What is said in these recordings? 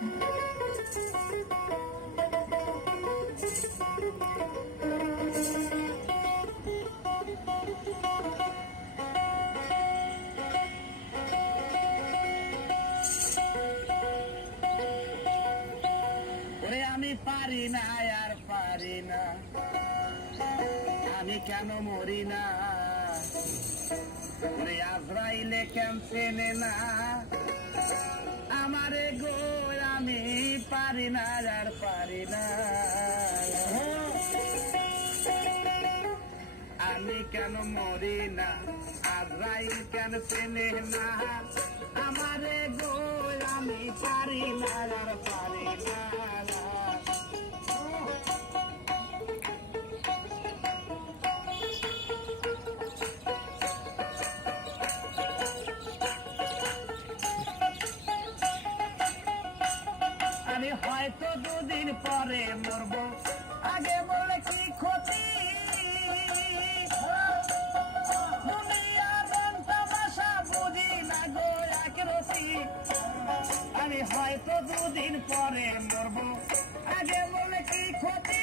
আমি পারি না আর পারি না। আমি কেন মরি না? আজরাইলে কেন চেনে না? আমারে গো আমি পারি না আর পারি না। আমি কেন মরি না? আজরাইল কেন পেনে না? আমারে গো, আমি পারি না আর পারি না। আমি হয়তো দুদিন পরে মরব। আগে বলে কি ক্ষতি। আমি হয়তো দুদিন পরে মরব। আগে বলে কি ক্ষতি?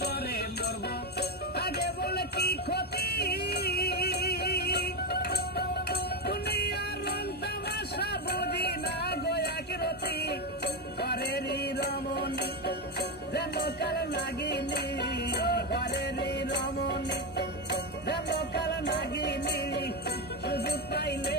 পরে মরব। আগে বলে কি ক্ষতি? রমণী কাল নাগিনী। ঘরেরই রমণী কাল নাগিনী। শুধু পাইলে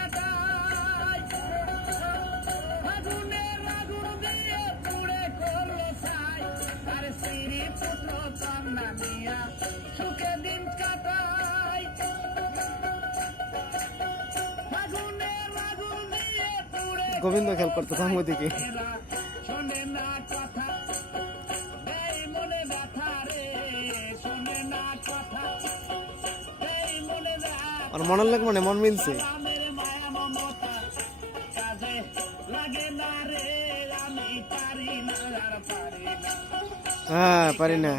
পুত্র কন্যা নিয়া সুখে দিন গোবিন্দ খেয়াল করতেছে ওদিকে এরা শোনে না কথা এই মনে ব্যথা রে। শোনে না কথা এই মনে আর মনের লোক মানে মন মিলছে। হ্যাঁ পারি না।